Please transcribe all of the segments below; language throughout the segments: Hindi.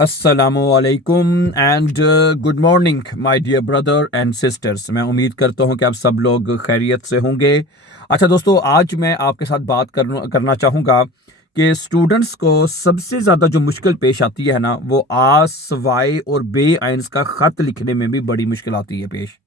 अस्सलामुअलैकुम and good morning my dear brother and sisters. मैं उम्मीद करता हूं कि आप सब लोग खैरियत से होंगे। अच्छा दोस्तों, आज मैं आपके साथ बात करना चाहूँगा कि स्टूडेंट्स को सबसे ज़्यादा जो मुश्किल पेश आती है ना, वो आस वाई और बे आइंस का ख़त लिखने में भी बड़ी मुश्किल आती है पेश।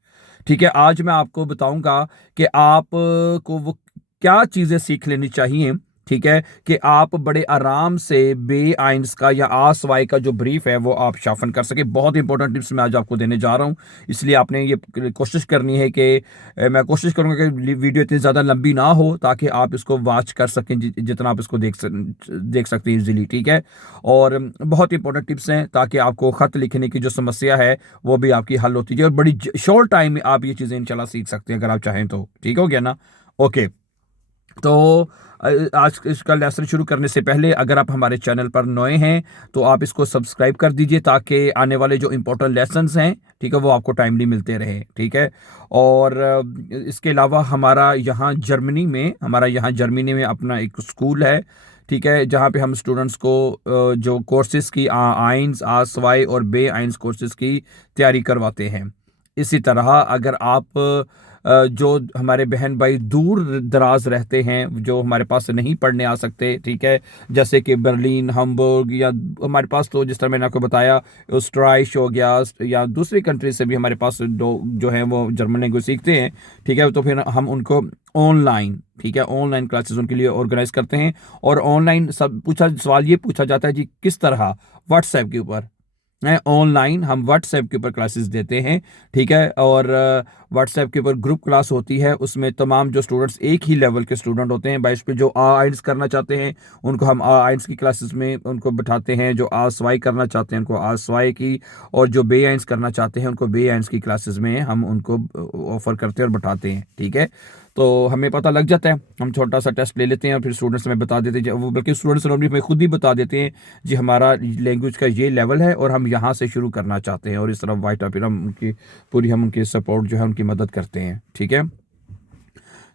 ठीक है, आज मैं आपको बताऊंगा कि आप को वो क्या चीज़ें सीख लेनी चाहिए। ठीक है, कि आप बड़े आराम से बे आइंस का या आस वाई का जो ब्रीफ है वो आप शाफन कर सके। बहुत इंपॉर्टेंट टिप्स मैं आज आपको देने जा रहा हूँ, इसलिए आपने ये कोशिश करनी है कि मैं कोशिश करूंगा कि वीडियो इतनी ज़्यादा लंबी ना हो ताकि आप इसको वॉच कर सकें जितना आप इसको देख सकते हैं इजीली। ठीक है, और बहुत इंपॉर्टेंट टिप्स हैं ताकि आपको ख़त लिखने की जो समस्या है वो भी आपकी हल होती है और बड़ी शॉर्ट टाइम में आप ये चीज़ें इंशाल्लाह सीख सकते हैं अगर आप चाहें तो। ठीक हो गया ना? ओके। तो आज इसका लेसन शुरू करने से पहले अगर आप हमारे चैनल पर नए हैं तो आप इसको सब्सक्राइब कर दीजिए ताकि आने वाले जो इम्पोर्टेंट लेसन्स हैं, ठीक है, वो आपको टाइमली मिलते रहे। ठीक है, और इसके अलावा हमारा यहाँ जर्मनी में अपना एक स्कूल है। ठीक है, जहाँ पे हम स्टूडेंट्स को जो कोर्सेज़ की आइंस आसवाई और बे आइंस कोर्सेज़ की तैयारी करवाते हैं। इसी तरह अगर आप जो हमारे बहन भाई दूर दराज रहते हैं, जो हमारे पास नहीं पढ़ने आ सकते, ठीक है, जैसे कि बर्लिन, हम्बुर्ग, या हमारे पास तो जिस तरह मैंने आपको बताया स्ट्राइश हो गया, या दूसरी कंट्री से भी हमारे पास जो है वो जर्मन लैंग्वेज सीखते हैं। ठीक है, तो फिर हम उनको ऑनलाइन, ठीक है, ऑनलाइन क्लासेस उनके लिए ऑर्गेनाइज करते हैं। और ऑनलाइन सवाल ये पूछा जाता है जी किस तरह? व्हाट्सएप के ऊपर ऑनलाइन हम व्हाट्सएप के ऊपर क्लासेस देते हैं। ठीक है, और व्हाट्सएप के ऊपर ग्रुप क्लास होती है, उसमें तमाम जो स्टूडेंट्स एक ही लेवल के स्टूडेंट होते हैं। बाईस पे जो आइंस करना चाहते हैं उनको हम आइंस की क्लासेस में उनको बिठाते हैं, जो आसवाई करना चाहते हैं उनको आसवाई की, और जो बे आइंस करना चाहते हैं उनको बे आइंस की क्लासेस में हम उनको ऑफर करते हैं और बिठाते हैं। ठीक है, तो हमें पता लग जाता है, हम छोटा सा टेस्ट ले लेते हैं और फिर स्टूडेंट्स हमें बता देते हैं, वो बल्कि स्टूडेंट्स हमें खुद ही बता देते हैं जी हमारा लैंग्वेज का ये लेवल है और हम यहाँ से शुरू करना चाहते हैं, और इस तरफ वाइट फिर हम उनकी सपोर्ट जो है उनकी मदद करते हैं। ठीक है,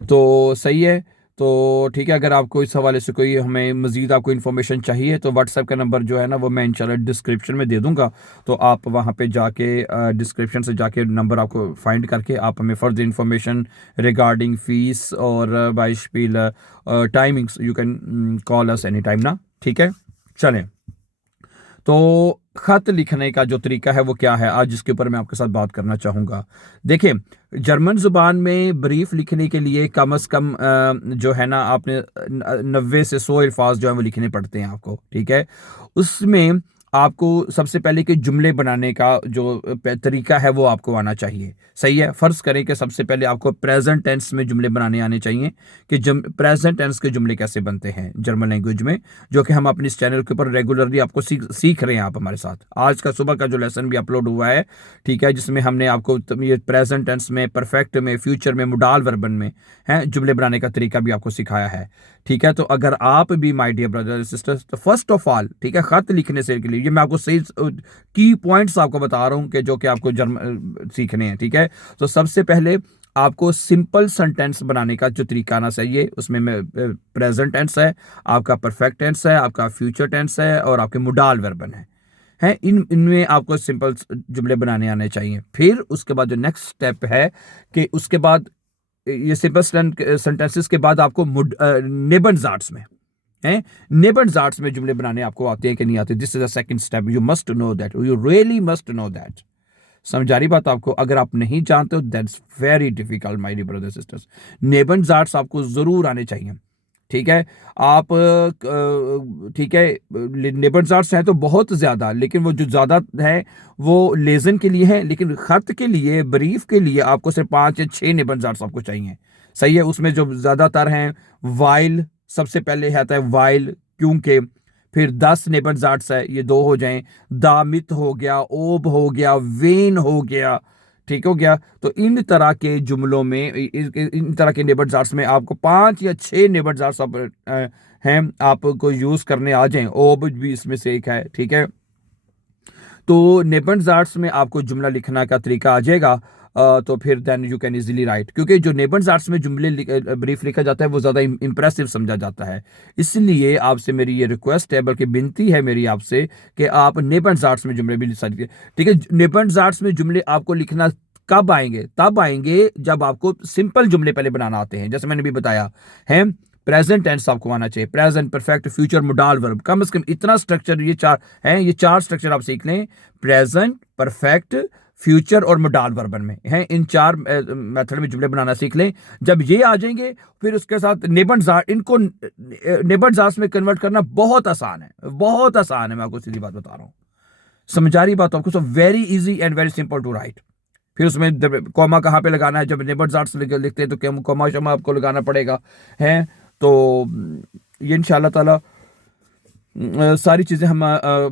तो सही है। तो ठीक है, अगर आपको इस हवाले से कोई हमें मज़ीद आपको इन्फॉर्मेशन चाहिए तो व्हाट्सएप का नंबर जो है ना वो मैं इंशाल्लाह डिस्क्रिप्शन में दे दूंगा। तो आप वहाँ पे जाके डिस्क्रिप्शन से जाके नंबर आपको फाइंड करके आप हमें फर्दर इन्फॉर्मेशन रिगार्डिंग फीस और बाइशपील timings you can call us any time ना। ठीक है, चलें। तो खत लिखने का जो तरीका है वो क्या है, आज इसके ऊपर मैं आपके साथ बात करना चाहूँगा। देखिए, जर्मन ज़ुबान में ब्रीफ लिखने के लिए कम से कम जो है ना आपने 90 से 100 अल्फाज जो है वो लिखने पड़ते हैं आपको। ठीक है, उसमें आपको सबसे पहले कि जुमले बनाने का जो तरीका है वो आपको आना चाहिए। सही है, फ़र्ज़ करें कि सबसे पहले आपको प्रेजेंट टेंस में जुमले बनाने आने चाहिए कि प्रेजेंट टेंस के जुमले कैसे बनते हैं जर्मन लैंग्वेज में, जो कि हम अपने इस चैनल के ऊपर रेगुलरली आपको सीख रहे हैं आप हमारे साथ। आज का सुबह का जो लेसन भी अपलोड हुआ है, ठीक है, जिसमें हमने आपको ये प्रेजेंट टेंस में, परफेक्ट में, फ्यूचर में, मुडाल वर्बन में है जुमले बनाने का तरीका भी आपको सिखाया है। ठीक है, तो अगर आप भी माय डियर ब्रदर सिस्टर्स, तो फर्स्ट ऑफ ऑल, ठीक है, खत लिखने से के लिए ये मैं आपको सही की पॉइंट्स आपको बता रहा हूँ कि जो कि आपको सीखने हैं। ठीक है, तो सबसे पहले आपको सिंपल सेंटेंस बनाने का जो तरीका आना चाहिए, उसमें प्रेजेंट टेंस है, आपका परफेक्ट टेंस है, आपका फ्यूचर टेंस है, और आपके मुडाल वर्बन है इनमें आपको सिंपल जुमले बनाने आने चाहिए। फिर उसके बाद जो नेक्स्ट स्टेप है कि उसके बाद ये सिंपल सेंटेंसेस के बाद आपको नेबनजार्ट्स में हैं, नेबनजार्ट्स में जुमले बनाने आपको आते हैं कि नहीं आते? This is a second step, you must know that, you really must know that. समझ आ रही बात आपको? अगर आप नहीं जानते हो that's very difficult my dear brother sisters. नेबनजार्ट्स आपको जरूर आने चाहिए। ठीक है, आप ठीक है, नेबनजार्ट्स हैं तो बहुत ज़्यादा, लेकिन वो जो ज़्यादा है वो लेजन के लिए है, लेकिन ख़त के लिए, ब्रीफ के लिए आपको सिर्फ 5 या 6 नेबनजार्ट्स आपको चाहिए। सही है, उसमें जो ज़्यादातर हैं वाइल सबसे पहले आता है, वाइल, क्योंकि फिर 10 नेबनजार्ट्स है, ये 2 हो जाएं, दामित हो गया, ओब हो गया, वेन हो गया। ठीक हो गया, तो इन तरह के जुमलों में, इन तरह के नेबरजार्ट्स में आपको 5 या 6 नेबरजार्ट्स हैं आपको यूज करने आ जाएं। ओब भी इसमें से एक है। ठीक है, तो नेबरजार्ट्स में आपको जुमला लिखना का तरीका आ जाएगा। तो फिर then you can easily write, क्योंकि जो नेबल्स आर्ट्स में जुमले ब्रीफ लिखा जाता है वो ज़्यादा इंप्रेसिव समझा जाता है। इसलिए आपसे मेरी ये रिक्वेस्ट है, बल्कि विनती है मेरी आपसे, कि आप नेबल्स आर्ट्स में जुमले भी लिख सकते हैं। ठीक है, नेबल्स आर्ट्स में जुमले आपको लिखना कब आएंगे? तब आएंगे जब आपको सिंपल जुमले पहले बनाना आते हैं। जैसे मैंने भी बताया है, प्रेजेंट टेंस आपको आना चाहिए, present perfect future modal verb, कम से कम इतना स्ट्रक्चर, ये चार हैं, ये चार स्ट्रक्चर आप सीख लें, प्रेजेंट परफेक्ट फ्यूचर और मोडाल वर्बन में हैं। इन चार मेथड में जुमले बनाना सीख लें। जब ये आ जाएंगे फिर उसके साथ नेबल्स, इनको नेबल्स में कन्वर्ट करना बहुत आसान है, बहुत आसान है। मैं आपको सीधी बात बता रहा हूँ, समझा रही बात आपको। So very easy and very simple to write. फिर उसमें कॉमा कहाँ पे लगाना है, जब नेबल्स आर्ट्स लिखते हैं तो कॉमा शमा आपको लगाना पड़ेगा है। तो ये इंशाल्लाह ताला सारी चीज़ें हम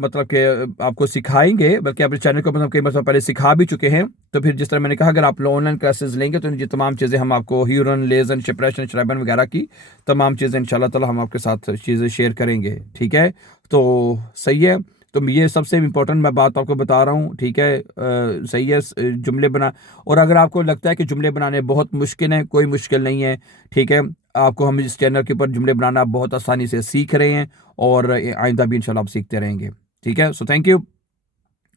मतलब कि आपको सिखाएंगे, बल्कि अपने चैनल को मतलब कई मतलब पहले सिखा भी चुके हैं। तो फिर जिस तरह मैंने कहा, अगर आप ऑनलाइन क्लासेस लेंगे तो ये तमाम चीज़ें हम आपको, ह्यूरन, लेजन, शिप्रेशन, श्राइबन वगैरह की तमाम चीज़ें इंशाल्लाह ताला हम आपके साथ चीज़ें शेयर करेंगे। ठीक है, तो सही है। तो ये सबसे इम्पोर्टेंट मैं बात आपको बता रहा हूँ। ठीक है, सही है, जुमले बना। और अगर आपको लगता है कि जुमले बनाने बहुत मुश्किल हैं, कोई मुश्किल नहीं है। ठीक है, आपको हम इस चैनल के ऊपर जुमले बनाना बहुत आसानी से सीख रहे हैं, और आइंदा भी इंशाल्लाह आप सीखते रहेंगे। ठीक है, so thank you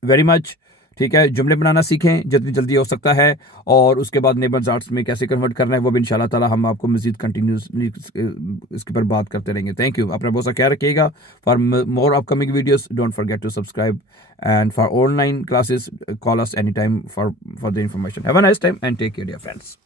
very much. ठीक है, जुमले बनाना सीखें जितनी जल्दी हो सकता है, और उसके बाद नेबल्स आर्ट्स में कैसे कन्वर्ट करना है वो भी इंशाल्लाह ताला हम आपको मजीद कंटिन्यूसली इसके ऊपर बात करते रहेंगे। थैंक यू, अपना बहुत सा ख्याल रखिएगा। For more upcoming videos don't forget to subscribe, and for online classes call us any time for the information. Have a nice time and take care dear friends.